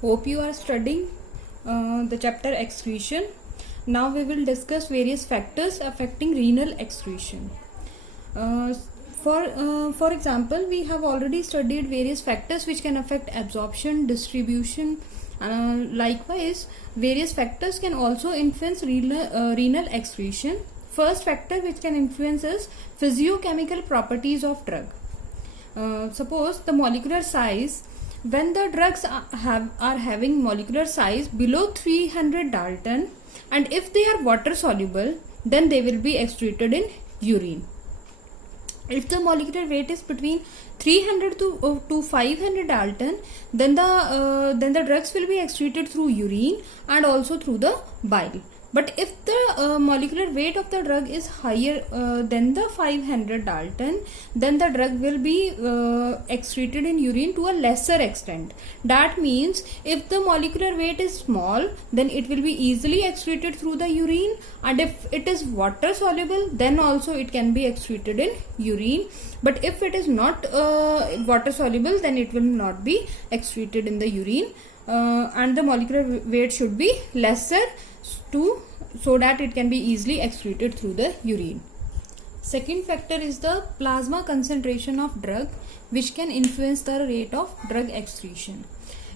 Hope you are studying the chapter excretion. Now we will discuss various factors affecting renal excretion. Uh, for example, we have already studied various factors which can affect absorption, distribution. Likewise, various factors can also influence renal excretion. First factor which can influence is physiochemical properties of drug. Suppose the molecular size, when the drugs are having molecular size below 300 Dalton, and if they are water soluble, then they will be excreted in urine. If the molecular weight is between 300 to 500 Dalton, then the drugs will be excreted through urine and also through the bile. But if the molecular weight of the drug is higher than the 500 Dalton, then the drug will be excreted in urine to a lesser extent. That means if the molecular weight is small, then it will be easily excreted through the urine, and if it is water soluble, then also it can be excreted in urine. But if it is not water soluble, then it will not be excreted in the urine, and the molecular weight should be lesser so that it can be easily excreted through the urine. Second factor is the plasma concentration of drug, which can influence the rate of drug excretion.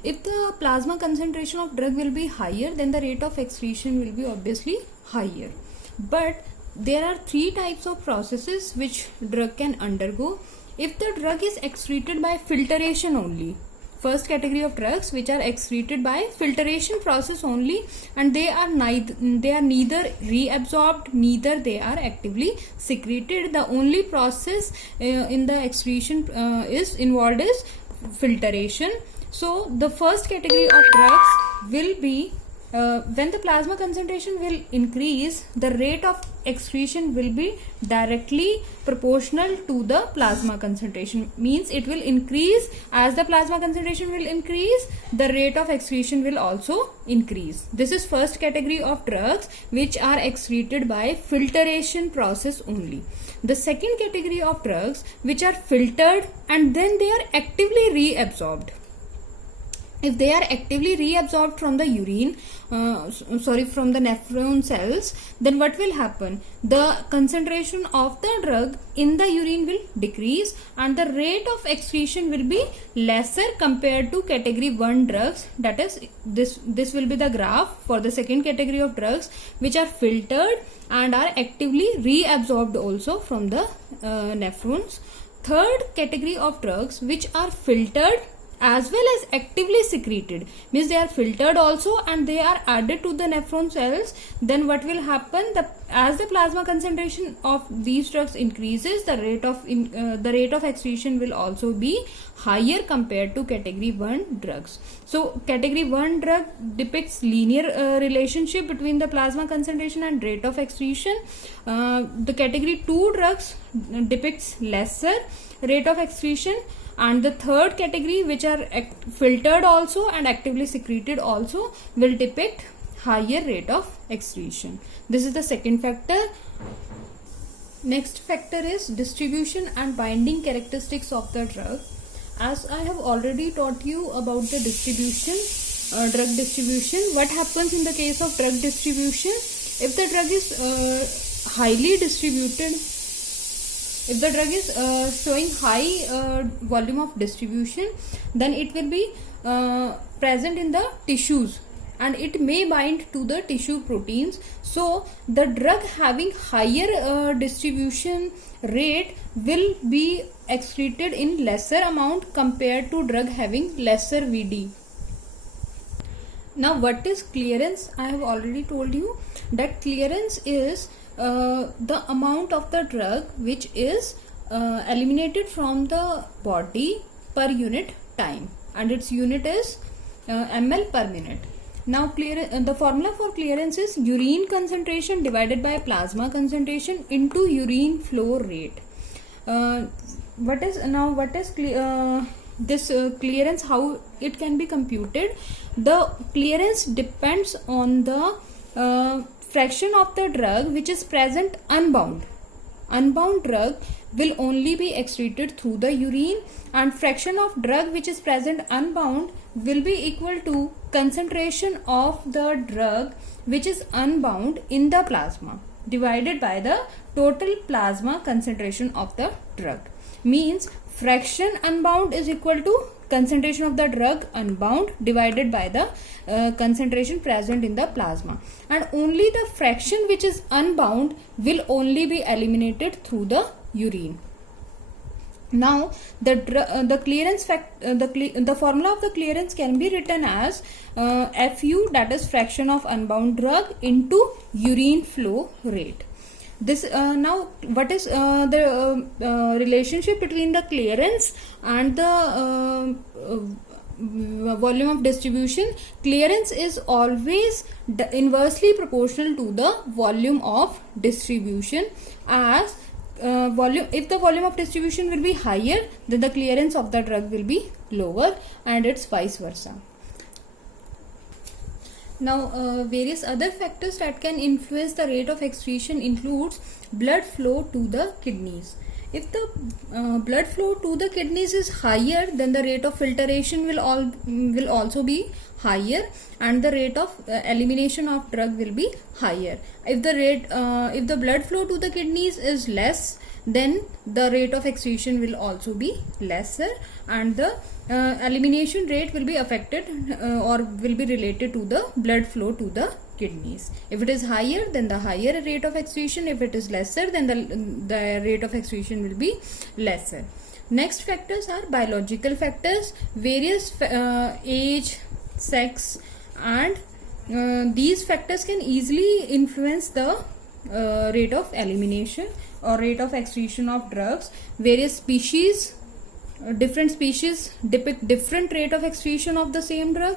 If the plasma concentration of drug will be higher, then the rate of excretion will be obviously higher. But there are three types of processes which drug can undergo. If the drug is excreted by filtration only, first category of drugs which are excreted by filtration process only, and they are neither reabsorbed, neither they are actively secreted. The only process in the excretion is involved is filtration. So the first category of drugs will be when the plasma concentration will increase, the rate of excretion will be directly proportional to the plasma concentration. Means it will increase as the plasma concentration will increase, the rate of excretion will also increase. This is first category of drugs which are excreted by filtration process only. The second category of drugs which are filtered and then they are actively reabsorbed. If they are actively reabsorbed from the urine, from the nephron cells, then what will happen? The concentration of the drug in the urine will decrease and the rate of excretion will be lesser compared to category 1 drugs. That is, this will be the graph for the second category of drugs which are filtered and are actively reabsorbed also from the nephrons. Third category of drugs which are filtered as well as actively secreted, means they are filtered also and they are added to the nephron cells. Then what will happen? As the plasma concentration of these drugs increases, the rate of excretion will also be higher compared to category 1 drugs. So category 1 drug depicts linear relationship between the plasma concentration and rate of excretion. The category 2 drugs depicts lesser rate of excretion, and the third category which are filtered also and actively secreted also will depict higher rate of excretion. This is the second factor. Next factor is distribution and binding characteristics of the drug. As I have already taught you about the distribution, drug distribution, what happens in the case of drug distribution? If the drug is highly distributed, if the drug is showing high volume of distribution, then it will be present in the tissues and it may bind to the tissue proteins. So the drug having higher distribution rate will be excreted in lesser amount compared to drug having lesser VD. Now what is clearance? I have already told you that clearance is the amount of the drug which is eliminated from the body per unit time, and its unit is ml per minute. Now the formula for clearance is urine concentration divided by plasma concentration into urine flow rate. What is this clearance? How it can be computed? The clearance depends on the fraction of the drug which is present unbound. unbound drug will only be excreted through the urine, and fraction of drug which is present unbound will be equal to concentration of the drug which is unbound in the plasma divided by the total plasma concentration of the drug. Means fraction unbound is equal to concentration of the drug unbound divided by the concentration present in the plasma, and only the fraction which is unbound will only be eliminated through the urine. Now the clearance the formula of the clearance can be written as FU, that is fraction of unbound drug, into urine flow rate. This now what is the relationship between the clearance and the volume of distribution? Clearance is always inversely proportional to the volume of distribution, as if the volume of distribution will be higher, then the clearance of the drug will be lower, and it's vice versa. Now various other factors that can influence the rate of excretion includes blood flow to the kidneys. If the blood flow to the kidneys is higher, then the rate of filtration will also be higher, and the rate of elimination of drug will be higher. If the blood flow to the kidneys is less, then the rate of excretion will also be lesser, and the elimination rate will be affected or will be related to the blood flow to the kidneys. If it is higher, then the higher rate of excretion. If it is lesser, then the rate of excretion will be lesser. Next factors are biological factors, various age, sex, and these factors can easily influence the rate of elimination or rate of excretion of drugs. Various species, different species depict different rate of excretion of the same drug.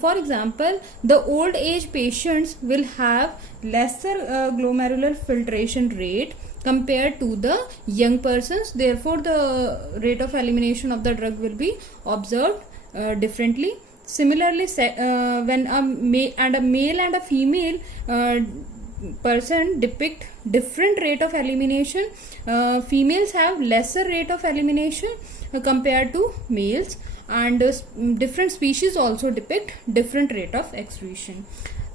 For example, the old age patients will have lesser glomerular filtration rate compared to the young persons. Therefore, the rate of elimination of the drug will be observed differently. Similarly, when a male and a female person depict different rate of elimination, females have lesser rate of elimination compared to males, and different species also depict different rate of excretion.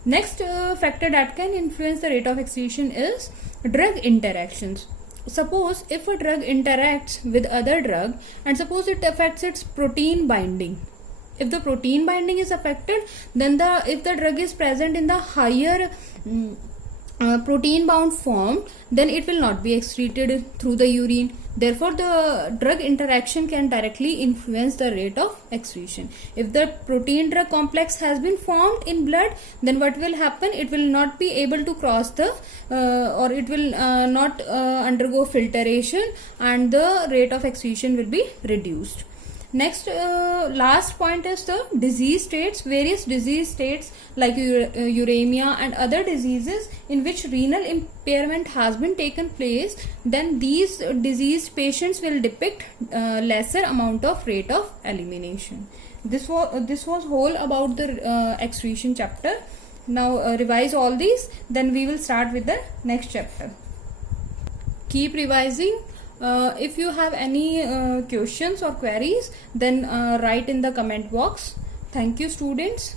Next factor that can influence the rate of excretion is drug interactions. Suppose if a drug interacts with other drug, and suppose it affects its protein binding. If the protein binding is affected, then if the drug is present in the higher protein bound form, then it will not be excreted through the urine. Therefore, the drug interaction can directly influence the rate of excretion. If the protein drug complex has been formed in blood, then what will happen? It will not be able to cross the or it will not undergo filtration, and the rate of excretion will be reduced. Next, last point is the disease states. Various disease states like uremia and other diseases in which renal impairment has been taken place, then these diseased patients will depict lesser amount of rate of elimination. This was whole about the excretion chapter. Now revise all these, then we will start with the next chapter. Keep revising. If you have any questions or queries, then write in the comment box. Thank you, students.